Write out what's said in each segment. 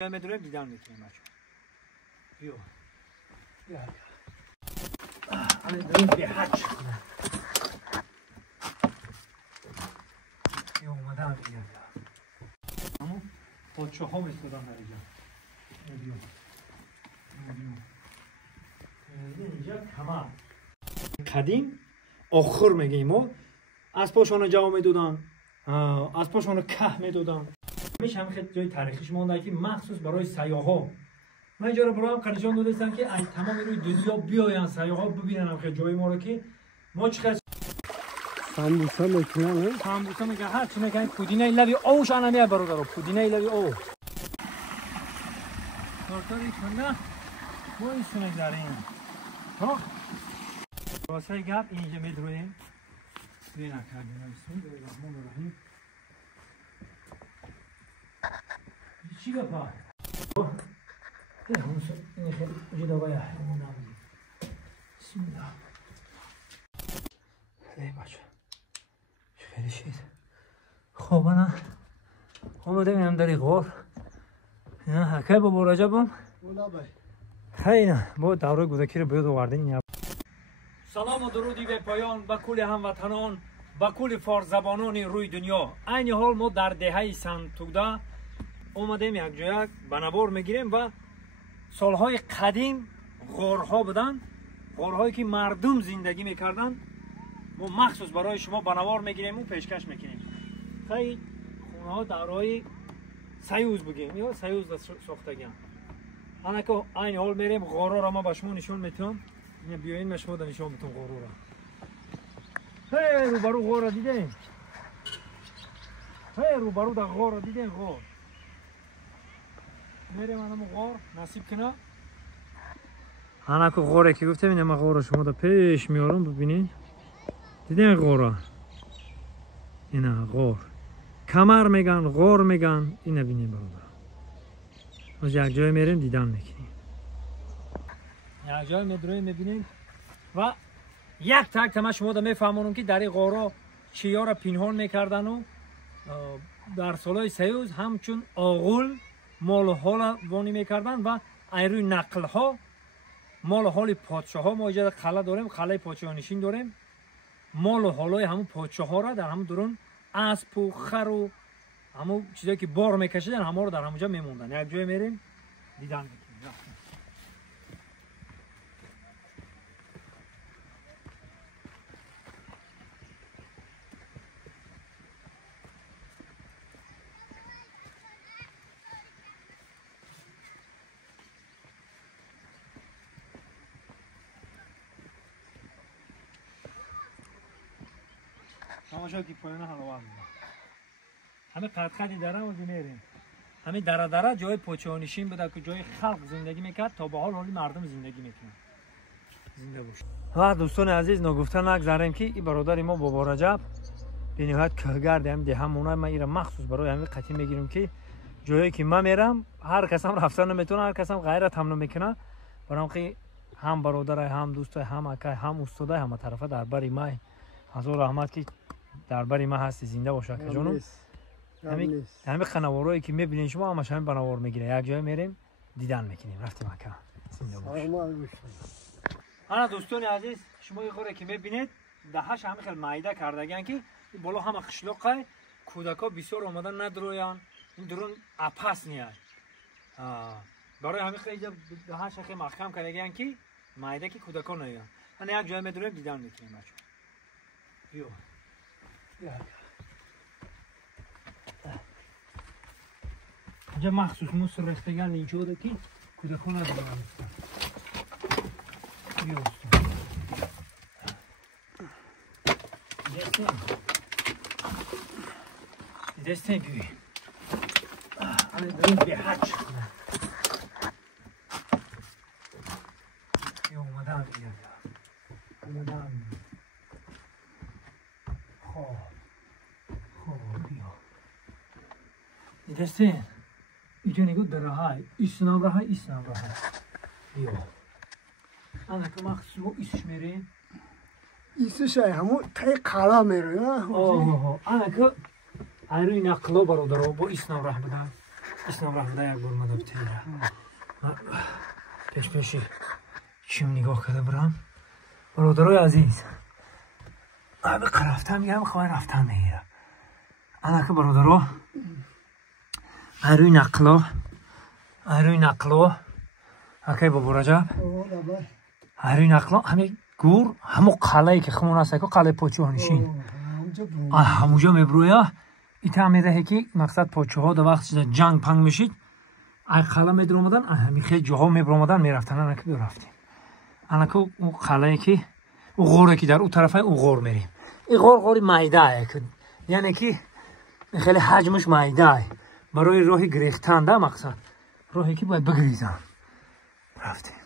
میدونم دیدن میکنیم بچه بیا بیا الان داریم به حج بیا اومدم بیا اما پادشاه ها میستادن در اینجا بیا اینجا کمر قدیم آخر میگیم ما از پاشانو جواب میدادن از پاشانو که میدادن همیشه هم خیلی جای تاریخیش مونده که مخصوص برای سیاحا من اینجا رو برای هم نشون دادم که از تمام روی دنیا بیاین سیاحا ببینن هم جای ما رو که ما چقدر سامبوسا میکنن سامبوسا میگه هر چی میگن پودینه لبی اوش انا میاد برادر پودینه لبی او کارتاری کنه ما این سونه داریم ها واسه گپ اینجا میدرویم ببین کردیم بسم الله الرحمن الرحیم چی گفت این همون این خیلی جدا باید بسم الله ای بچه خیلی شید خب انا اومده بینم داری غور حکای با براجه بام خیلی با دوره گودکی رو باید آوردین سلام و درودی به پایان با کل هموطنان با کل فارس زبانان روی دنیا این حال ما در دهه سنتوده اومدیم یک جای بنابور میگیریم و سالهای قدیم غارها بودن غارهایی که مردم زندگی میکردن ما مخصوص برای شما بنابور میگیریم و پیشکش میکنیم خیلی خونه ها دارای سیوز بگیم یا سیوز ساختگی انا که این حال میریم غارها را ما به شما نشون میتونم بیاین شما در نشان میتونم غارها را هی روبرو غار را دیدیم هی روبرو در غار را دیدیم غار میریم انم غار نصیب کنه انا که غاره که گفتم اینم غار شما در پیش میارم ببینین دیدین غار اینا غار کمر میگن غار میگن این ببینین برادر از یک جای میریم دیدن میکنیم یک جای میدرویم میبینیم و یک تک تمام شما در میفهمونم که در این غارا چیا را پنهان میکردن و در سالهای سیوز همچون آغول مال حال وانی میکردن و ایروی نقل ها مال حال پادشاه ها ما اینجا قلعه داریم قلعه پادشاه نشین داریم مال و حالای همون پادشاه ها را در همون درون اسب و خر و همون چیزایی که بار میکشیدن همه رو در همونجا میموندن یک جای میریم دیدن میکنیم تماشا که پایان حلوه همه قدقدی داره و میریم همه دره جای پادشاهنشین بوده که جای خلق زندگی میکرد تا به حال مردم زندگی میکنن زنده باش و دوستان عزیز نگفته نگذاریم که این برادر ما بابا رجب به نهایت کهگرد هم ده همونه من ایرا مخصوص برای همین قطعی میگیرم که جایی که من میرم هر کس هم رفتن نمیتونه هر کس هم غیرت هم نمیکنه برام که هم برادر هم دوست هم اکای هم استاد همه طرفه در بری ما حضور رحمت که در بری ما هستی زنده باشه که جانم همین خنوارایی که میبینین شما همش همین بناور میگیره یک جای میریم دیدن میکنیم رفتیم مکه زنده باشه انا دوستان عزیز شما این غاره که میبینید دهش همین خیلی معیده کردگن که بالا همه خشلقه کودکا بسیار اومدن ندرویان این درون اپس نیاد برای همین خیلی دهش خیلی محکم کردگن که معیده که کودکا نیان انا یک جای میدونیم دیدن میکنیم بچه بیا اینجا مخصوص موس رختگان اینجا بوده که کودکان ندارن بیا دستیم ببین الان داریم به حج بیا اومدم بیا اومدم خوب بیا دستیم اینجا نگو دره های ایسنام راه های بیا انا که مخصوص ما ایسش میریم ایسش همون تای قلا میره انا که ایروی نقلا برادر با ایسنام راه بدن اسنام رفته یک بار مدب تیره پیشی چیم نگاه کرده برم برادرای عزیز همه رفتن میگم خواهی رفتن میگیرم انا که برادرها روی نقلا اکی بابو رجب روی نقلا همه گور همه قلعه که خمون هسته که قلعه پاچوهانشین همونجا میبرویا ایتا هم میده که مقصد پاچه ها در وقت جنگ پنگ میشید ای قلعه میدر آمدن همی خیلی جاها میبر آمدن میرفتن انا که برفتیم انا که اون قلعه که او غوره که در اون طرفه او غور میریم این غوری مایده یعنی که خیلی حجمش مایده برای راهی گریختن ده مقصد راهی که باید بگریزن رفتیم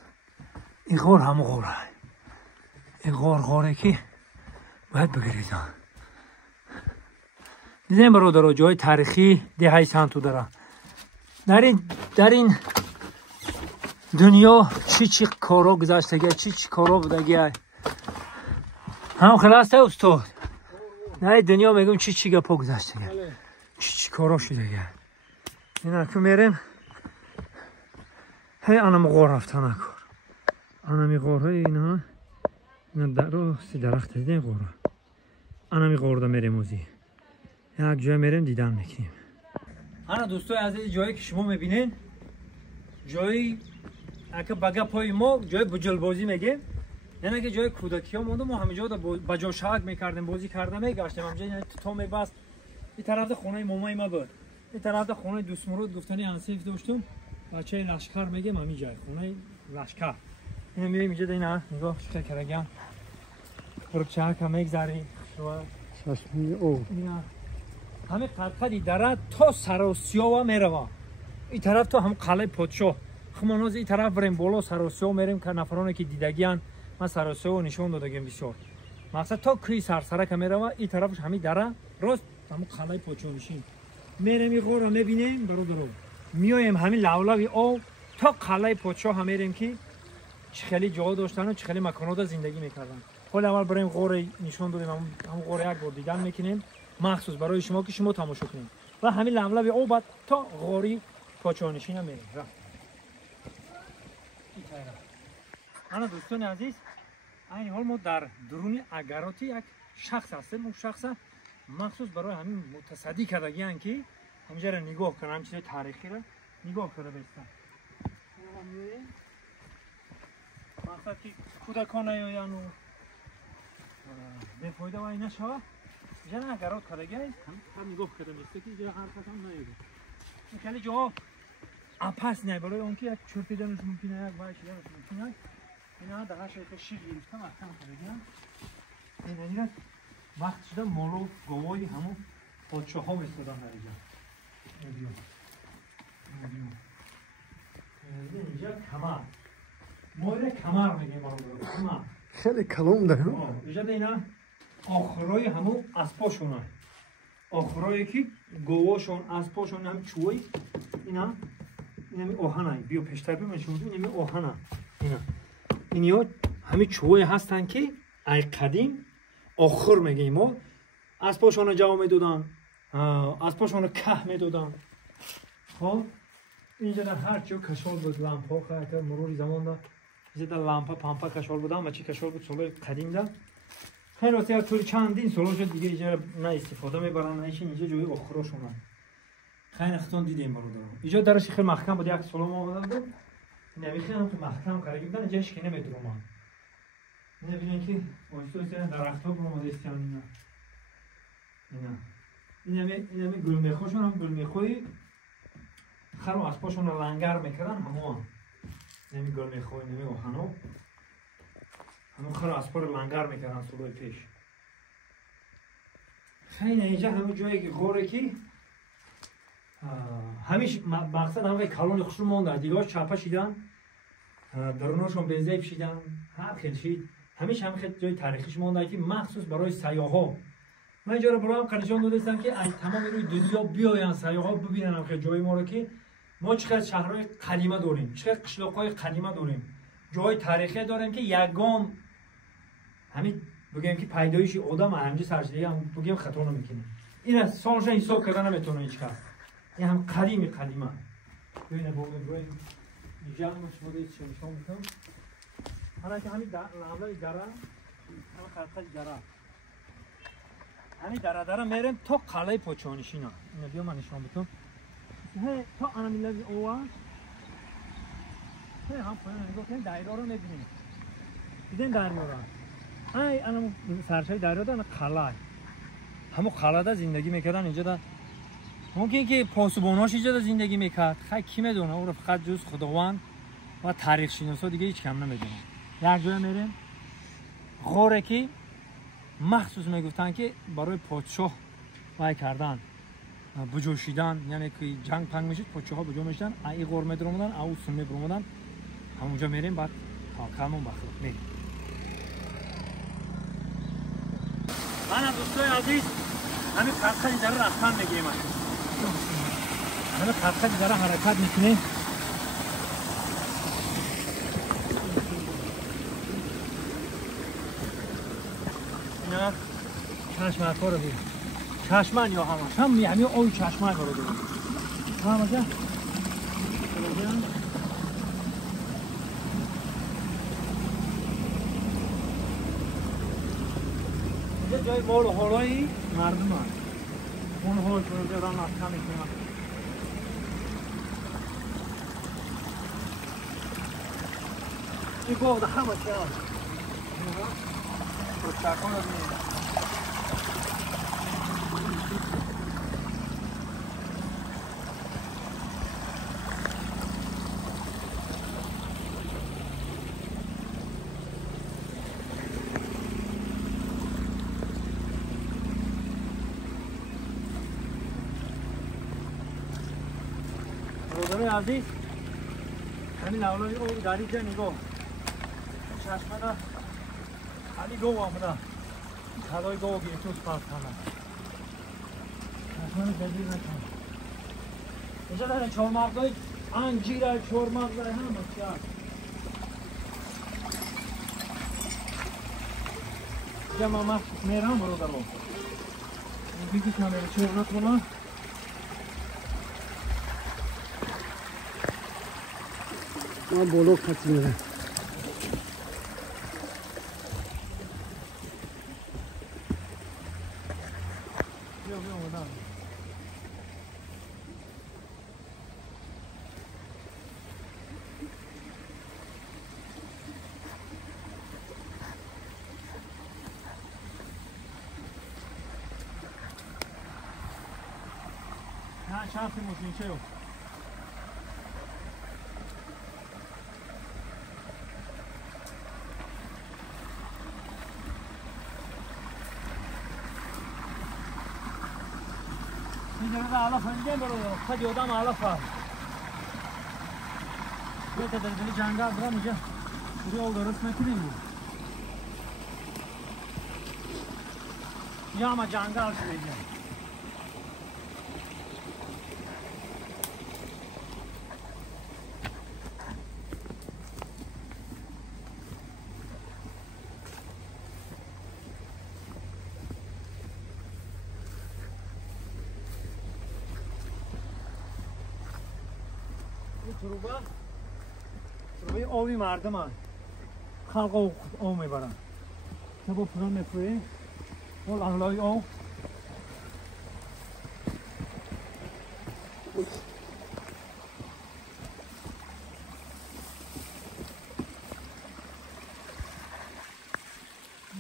این غور همون غوره این غوره که باید بگریزن دیدیم برادر جای تاریخی دهه سنتو داره در این دنیا چی کارا گذشتگی چی کارا بودگی هم خلاصه استاد در دنیا میگم چی گپا گذشتگی چی کارا شدگی اینا که میریم هی آنم غور رفتن نکار آنمی غورهای اینا درخت دیدین غورها آنمی غور دا میریم اوزی یک جای میریم دیدن میکنیم انا دوستای عزیز جایی که شما میبینین جایی اگه بگه پای ما جای بجل بازی میگیم یعنی که جای کودکی ها مونده ما همه جا بجا شاک میکردیم بازی کردیم میگشتیم همجا یعنی تو میبست این طرف خونه مامای ما بود این طرف خونه دوست مرود گفتنی انصیف داشتم بچه لشکر میگیم همین جای خونه لشکر اینو میریم اینجا دینا نگاه چه کرگم خربچه ها که میگذاریم چشمی او همه قدقدی داره تا سراسیاوا میروه این طرف تو هم قلعه پادشاه خمانوز این طرف بریم بالا سراسیاوا میریم که نفرانی که دیدگیان من سراسیاوا نشون دادگیم بسیار مقصد تا کوی سرسره که میروه این طرفش همین داره راست هم قلعه پادشاه میشیم میریم این غور رو میبینیم برادرو میایم همین لولوی آب تا قلعه پادشاه هم میریم که چه خیلی جا داشتن و چه خیلی مکانات زندگی میکردن حالا اول بریم غور نشون دادیم هم غور یک بار دیدن میکنیم مخصوص برای شما که شما تماشا کنید و همین لولوی آب بعد تا غوری پاچانشین هم میریم انا دوستان عزیز این حال ما در درون اگراتی یک شخص هستیم اون شخص مخصوص برای همین متصدی کردگی هن که همینجا را نگاه کنن همین چیز تاریخی را نگاه کرده بیستن مقصد که کودکان نیاین و بفایده و اینش ها جن اگرات کردگی هم نگاه کرده بیسته که اینجا هر کس هم نیاید این کلی جا اپس نه برای اون که یک چرتی دانش ممکنه یک بایشی دانش ممکنه اینا در شکل شیر گرفتم احکام کردگی هم این وقت شده مالو گوایی همون پادشاه ها میستادن در اینجا اینجا کمر مایل کمر میگه کمر خیلی کلوم داره اینجا اینا آخرای همون اسباشون آخرایی که گواشون اسباشون هم چوی اینا می آهنای بیا پیشتر ببینشون این آهنا اینا همین چوی هستن که ای قدیم آخر میگیم ما اسباشون جا میدادن اسباشون که میدادن خب اینجا در هر جا کشال بود لامپا خاطر مرور زمان دا اینجا در لامپا پامپا کشال بودن و چی کشال بود سال قدیم دا خیلی وقتی طول چندین سال شد دیگه اینجا نه استفاده میبرن نشین اینجا جوی آخراشون خیلی اختون دیدیم برادر اینجا درش خیلی محکم بود یک سلام آمدن بود نمیخوام هم تو محکم کاری بودن اینجا هیچ کی نمیدرومان نبینین که واسه درخت‌ها برآمده استیان اینا گل میخوشون هم گل میخوی خرم از پاشون لنگر میکردن همون نمی گل میخوی نمی اوهنو همون خرم از پار لنگر میکردن سالای پیش خیلی اینجا همون جایی که غوره که همیش مقصد همه کلون خوشون مونده دیگه چاپا شیدن درونشون بنزیب شیدن هر خیلی شید همیشه هم خیلی جای تاریخیش مونده که مخصوص برای سیاحا من اینجا رو برای هم نشون دادم که تمام روی دنیا بیاین سیاحا ببینن هم جای ما رو که ما چقدر شهرهای قدیمه داریم چقدر قشلاق‌های قدیمه داریم جای تاریخی داریم که یگام همین بگیم که پیدایش آدم همینجا سرچشمه هم بگیم خطا نمیکنه این سالش حساب کردن نمیتونه هیچ کس این هم قدیمه بین بومگوی جمعش بوده چه نشون میدم. حالا که همین لاملای دره، همین خطای دره. همین دره میریم تا قلعه پوچونیشینا. اینو بیا من نشون میدم. هی تا آن میلاد اوه. هی هم پایین نگاه کن دایره رو میبینیم. دیدین دایره رو. ای الان سرچای دایره داره قلعه. همون قلعه زندگی میکردن اینجا دا. ممکن که پاسباناش اینجا زندگی میکرد. خیلی کی میدونه او رو فقط جز خداوند و تاریخ شناسا دیگه هیچ کم نمیدونه. یک جای میریم غوره که مخصوص میگفتن که برای پادشاه وای کردن بجوشیدن یعنی که جنگ پنگ میشد پادشاه ها بجو میشدن این غور میدرومدن او سم میبرومدن همونجا میریم بعد کامون بخلق میریم. من دوستای عزیز همین خطی در رفتن میگیم همین خطی در حرکت میکنیم. اینا چشمه رو بید چشمن یا همش هم یعنی اوی چشمه رو بید همه جا اینجا جای مال و حالایی مردم هست اون حال کنه دارن نفتا میکنن. این گفت همه چه هم پرچکان رو میگه روزانه عزیز همین اولای او داری جا نگاه چشمه دا خیلی گو آمده صدای گو گیتوز پاس کنه چشمه رو جدید نکنه اینجا داره چهارمغزای انجیره چهارمغزای همه چی هست اینجا ما مخصوص میرم برو در آن این بیگیش من میره چهار نکنه ما بولو خط میره شانسی موسیقی چه اینجا على فنجان برو خدي ودام على فار بيت دلدلي جانگا برا میگه بری اول درست نکنیم یا ما جانگا شدیم تروبه آبی مردم هست خلق آب میبرن تا با پران میپویه اول انلای آب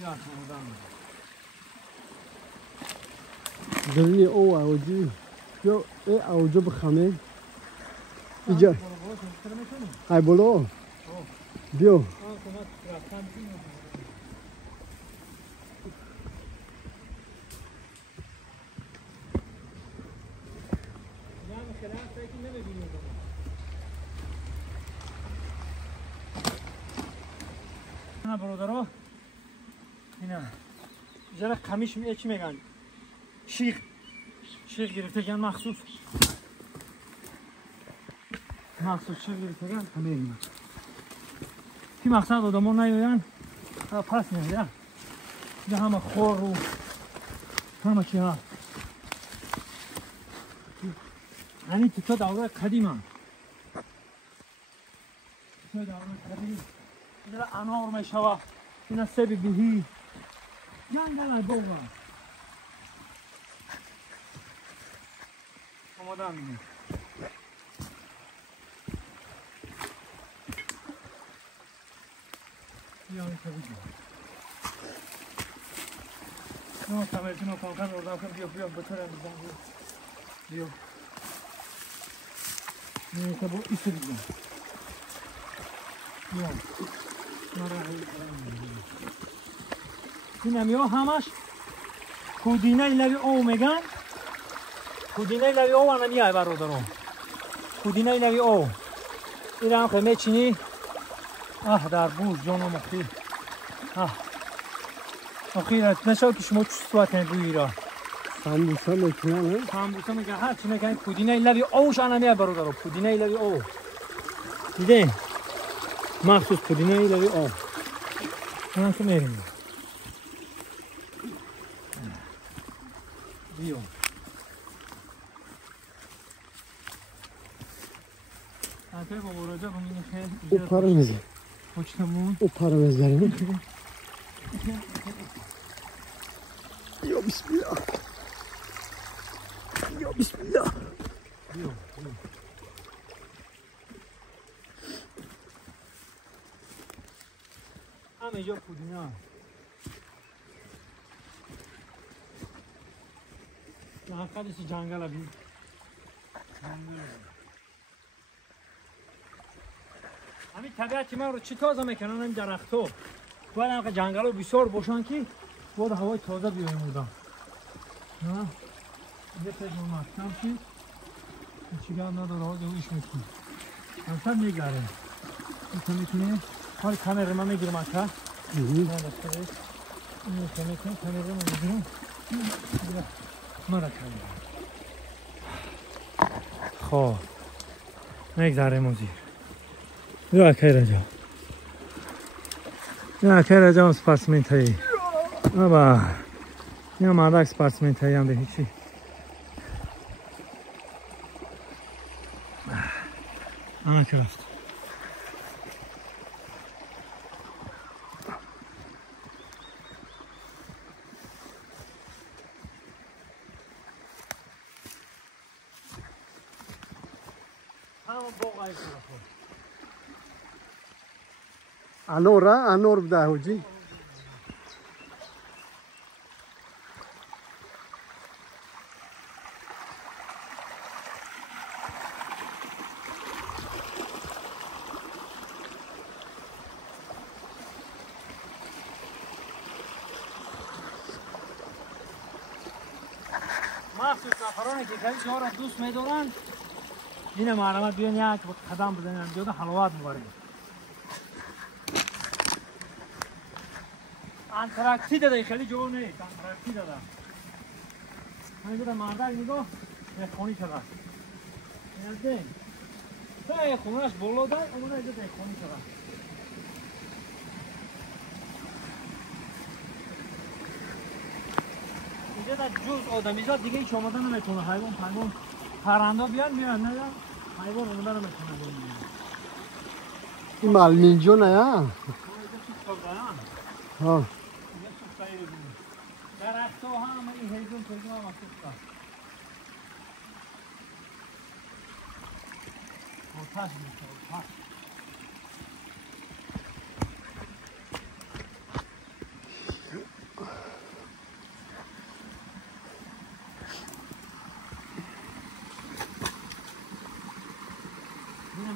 یا دلی او اوجی جو ای اوجو بخمه اینجا های بولو بیو نه برادرها اینا جرا قمیش چی میگن شیخ گرفته کن مخصوص شیخ گرفته کن همه اینا کی مقصد آدم ها نیاین پس نیاین اینجا همه خور رو همه چی هست یعنی تو دوره قدیم هم شد آمد کردی اینجا انار میشوه اینا سب بیهی جنگل دوبا آمدن میگه بیا این کبی نه کبیرتون رو کانکن اردام کن بیا بطور امیزان بیا نه کبو ایسو بیزن بیا این همی ها همش کودینه لوی او میگن کودینه لوی او هنمی های برادرم کودینه لوی او این هم خیمه چینی در بوز جانو مخیر آخیرت نشاو که شما چو سوات نگویی را سامبوسا میکنن نه؟ سامبوسا میگن هر چی میگن کودینه لوی اوش هنمی های برادرم کودینه لوی او دیده مخصوص کودینه لوی او من که میریم بیا انتای با مراجعه بمینه خیلی او پارو میزن پشتمون او پارو میزنیم یا بسم الله یا بسم الله بیا همه جا پودینه هست حقیقت ایسی جنگل بید همین طبیعت که من رو چی تازه میکنن این درخت ها باید هم جنگل ها بسیار باشن که باید هوای تازه بیایم بودم اینجا پیش مستم شید چیگر نداره ها دویش میکنیم همسر میگرم این میتونه حال کامر من میگیرم اکر این کمیتون کامر من میگیرم مرا کنیم خواه میگذاریم مزیر بیا اکی رجا بیا اکی رجا هم سپاسمنت هایی بابا این هم مردک سپاسمنت هایی هم به هیچی اکی رفت انور بده حوجی مخصوص نفرانی که کلیش ها را دوست میدارن این معلومات بیان یک قدم بزنن بیاد حلوات میبریم انتراکتی داده خیلی جو نیست انتراکتی داده همین داده مردک نگاه خونی شده این از دیم تا خونش بلو دای امونه اینجا خونی شده اینجا در جز آدمیزاد دیگه هیچ آمده نمیتونه حیوان پیوان پرنده بیان میرن نه حیوان آمده نمیتونه بیان این مالمینجو نه یا؟ ها درخت ها هم این حیوان کجا هم هست آتش میشه آتش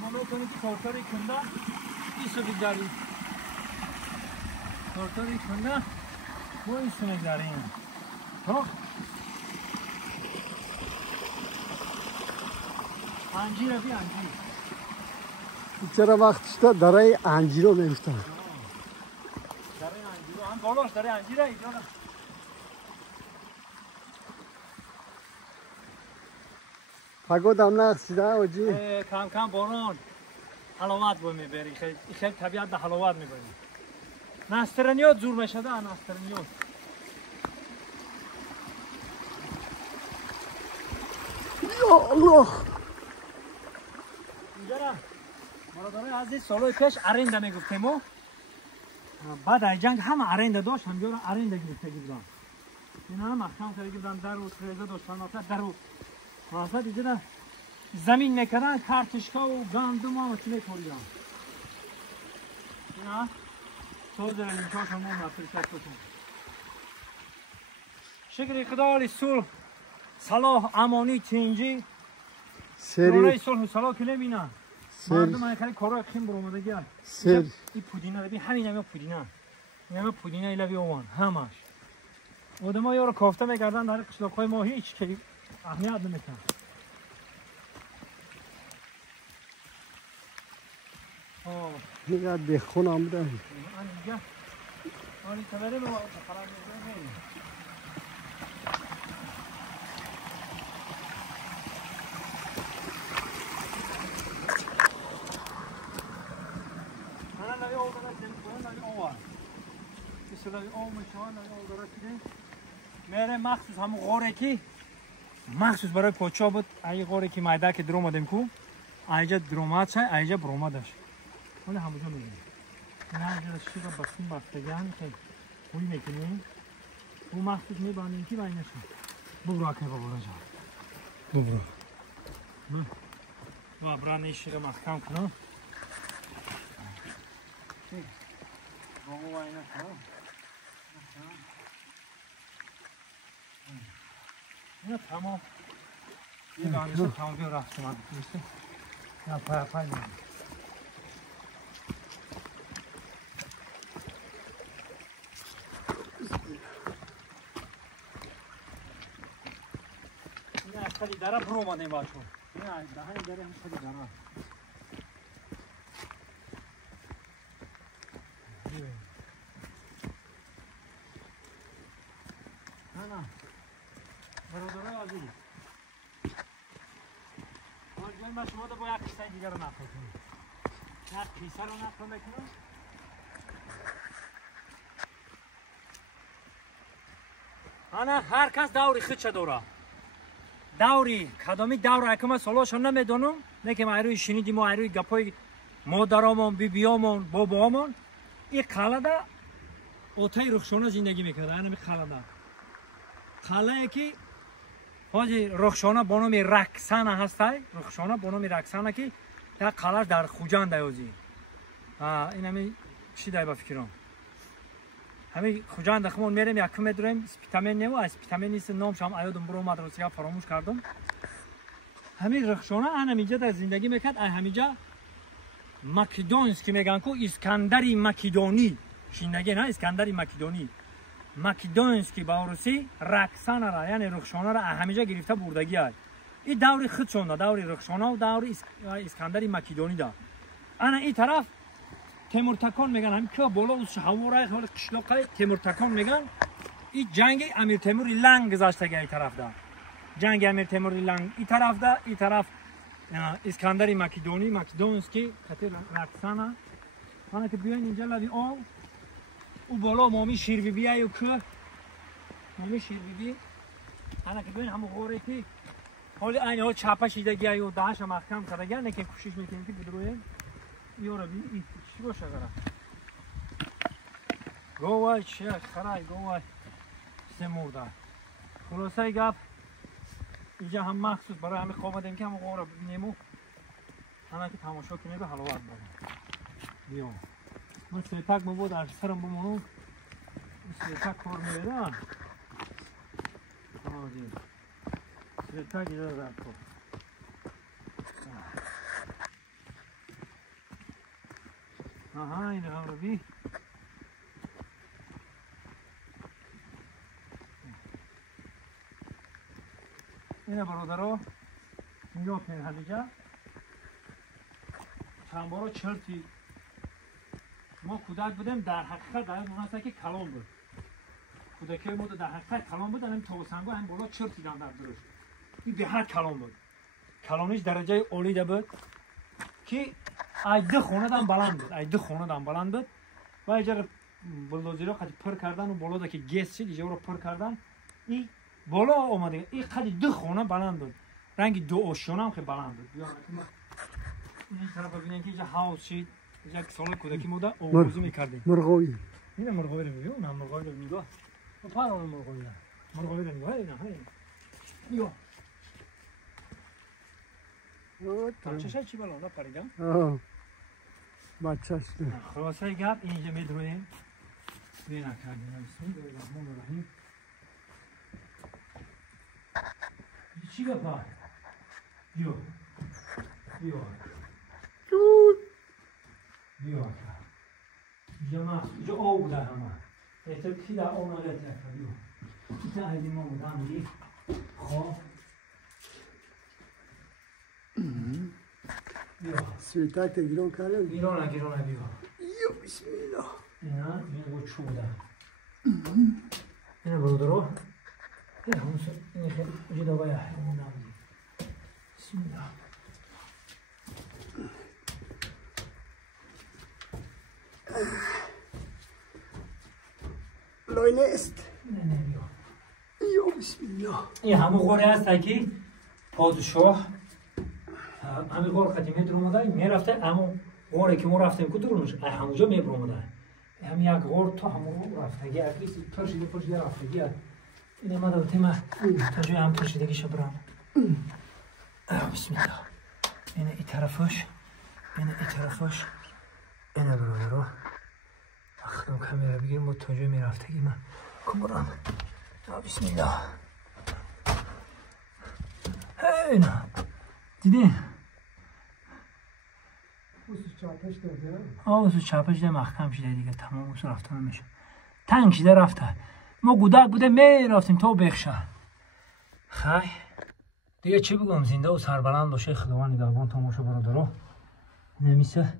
ما میتونیم که تارتاری کنده ایسو بگذاریم تارتاری کنده ما ایسو بگذاریم انجیر بی انجیر چرا وقتش تا داره انجیر رو میفتن داره انجیر هم بالاش داره انجیره اینجا پگودم نقصیده حوجی کم کم باران حلاوت با میبری خیلی طبیعت به حلاوت میبری نسترنیات زور میشده نسترنیات یا الله اینجا را برادرای عزیز سالهای پیش ارنده میگفتیم و بعد از جنگ همه ارنده داشت همجا را ارنده گرفتگی بودن این هم محکم کردگی بودن در و تریزه داشتن در و واسه دیگه زمین میکردن کارتشکا و گندم و چیزی کوریدن اینا سوز این چاشون نفرش کنیم شکر خدا صلح صلاح امانی تنجی سری صلح و صلاح کلی بینا مردم من خیلی کارا خیم برآمده گیاه این پودینه رو بی همین همه پودینه این همه پودینه ایلا بی اوان همش آدم ها یارو کافته میکردن در قشلاقهای ما هیچ که اهمیت نمیکنن دیگه دخون هم بودن اینجا آنی تبره رو فرام میزنیم انا نبی اول درست نبی اول بسیاری اول میشوان نبی اول درست کردیم میره مخصوص همون غوره کی مخصوص برای کوچا بود ای غوره کی مایده که درو مدیم کو اینجا درومات شد اینجا برومات داشت ولی همونجا میگیم نه اینجا شیبا بستیم بستگان که خوی میکنیم او مخصوص میبانیم که باید نشون ببرا که ببرا جا ببرا و برانه شیره محکم کنم بابا باید نکنم اینا تمام یه دانشون تمام بیا رفت شما بیشته یا پای میگیم این خیلی داره برو اومدیم باشون این دهنی داره هم خیلی داره نه برادرای عزیز جای من شما رو با یک قصه دیگر رو نقل کنیم یک قصه رو نقل میکنم انا هر کس دوری خودش داره دوری کدامی دور اکم سالاشو نمیدونم نه که ما ایروی شنیدیم ما ایروی گپای مادرامون بیبیامون بابامون این قلعه اوتای رخشانه زندگی میکرده همین قلعه که حاجی رخشانه با نام رکسانه هسته رخشانه با نام رکسانه که یک قلعه در خوجند دیوزی این همین چی دای با فکرم همین خوجند خمون میریم یک کم دریم اسپیتامین نیو اسپیتامین نیست نامش هم ایادم برو مدرسه فراموش کردم همین رخشانه همینجا در زندگی میکرد همینجا مکدونسکی میگن کو اسکندری مکدونی شینگی نه اسکندری مکدونی مکدونسکی با روسی رکسانه را یعنی رخشانه را همینجا گرفته بردگی است این دوری خودشون دوری رخشانه و دوری اسکندری مکدونی دا انا این طرف تیمورتکان میگن همین که بالا از هوارای خود قشلاقای تیمورتکان میگن این جنگ امیر تیمور لنگ گذاشته این طرف دا جنگ امیر تیمور لنگ این طرف دا این طرف اسکندری مکدونی مکدونسکی خاطر رکسانه انا که بیاین اینجا لبی او بالا مامی شیر بی بی ایو که مامی شیر بی بی انا که بیاین همون غوره که حالی این ها چپه شیدگی ایو دهش محکم کرده نه که کوشش میکنیم که بدرویم یورا بی این چی باشه گره گوای چه خرای گوای سه مرده خلاصه گفت اینجا هم مخصوص برای همه خواب دیم که همون غوره ببینیم و انا که تماشا کنیم به حلاوت بریم بیام من سیتک بود در سرم بمونم سیتک کار میدن سیتک ایده در کار آها این هم رو بی اینه برادرها نگاه کنید همینجا چند بارا چرتی ما کودک بودیم در حقیقت در اون هست که کلام بود کودکی ما در حقیقت کلام بود همین توسنگو هم بالا چرتی دادن در درش این به هر کلام بود کلامش درجه اولی بود که ایده خونه دام بلند بود ایده خونه دام بلند بود و اینجا بلدوزیرها قد پر کردن و بالا دا که گیس شد اینجا رو پر کردن این بالا اومده این قد دو خونه بلند بود رنگ دو آشیانه هم که بلند بود این طرف ببینید که اینجا حوض شید. اینجا که سال کودکی ما آوازی میکردیم. مرغوی. این مرغابی رو میگه، اونم مرغابی رو نگاه. و پران مرغابی رو. مرغابی رو نگاه. اینا نگاه. بچه‌ش چی بالا اونا پریدن؟ بچه‌ش ده. خلاصه گپ اینجا میدرویم. بیا نکردیم. بسم الله الرحمن الرحیم. چی بپا؟ بیا. بیا. بیا. اینجا آب بوده همه. احتمال که در آب نالیت رفته بیا. اینجا هیدی ما بودم بگی. خواه. بیا. سویتک تا گیرون کردیم. گیرانه بیا. یا بسم الله. اینا با چوب بوده. اینا برو درو. اینا همونسو. اینه خیلی جدا باید همون نبودی. بسم الله. لای نیست. نه بیا. یا بسم الله. این همون غوره هست که پادشاه همین غور قدیمی درموده میرفته همون غوره که ما رفتیم که درونش همونجا میبرموده همین یک غور تا همون رفتگی اگه پرشیده رفتگی این ما دلتی ما تا جای هم پرشیدگیش برم بسم الله این ای طرفش این برو اخدم کامیرا بگیرم با تا جای میرفتگی من کن برم بسم الله اینا دیدی؟ اوسو چاپش ده محکم شده دیگه تمام اوسو رفتن میشه تنگ شده رفته ما گودک بوده می رفتیم تو بخشه خی دیگه چی بگم زنده و سربلند باشه خداوند نگهبان تماشا برادرو نمیشه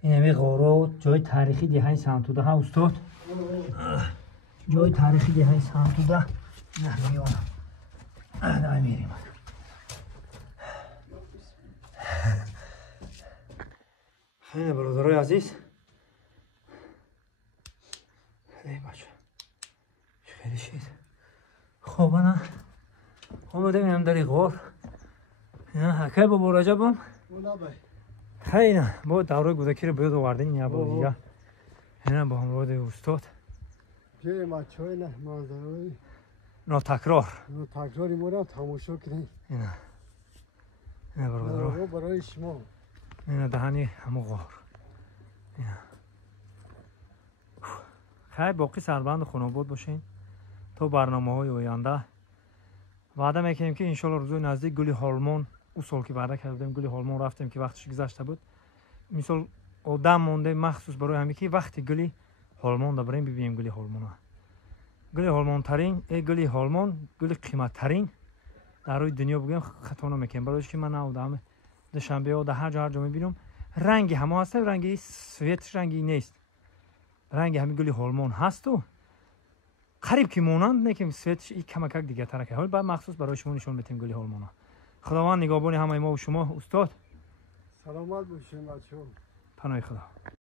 این همی غورو جای تاریخی دیهه سنتوده ها استاد جای تاریخی دیهه سنتوده نه میانم نه میریم خیلی برادرای عزیز ای بچه خیلی شید خوب نه آمده بینم داری غور حکای با براجه بام خیلی نه با دوره گودکی رو باید آوردین یا با دیگه اینه با همراه ده استاد جای بچه های نه منظره ناتکراری مورد تماشا کنیم اینه برادرها برای شما اینه دهنی همو غار اینه خیلی باقی سربند و خانواد باشین تا برنامه های آینده وعده میکنیم که انشالله روزای نزدیک گلی هورمون اون سال که وعده کردیم گلی هورمون رفتیم که وقتش گذشته بود مثال آدم مونده مخصوص برای همین که وقتی گلی هورمون داریم ببینیم گلی هورمون گلی هورمون ترین گلی هورمون گلی قیمت ترین در روی دنیا بگیم خطا نمیکنیم برایش که من آدم دوشنبه و هر جا میبینم رنگی همه هست رنگی سویت رنگی نیست رنگی همین گلی هورمون هست و قریب که مونند نه که سویتش کمک دیگه ترکه حال بعد مخصوص برای شما نشون بدیم گلی هورمون خداوند نگهبان همه ما و شما استاد سلامت باشین بچه‌ها پناه خدا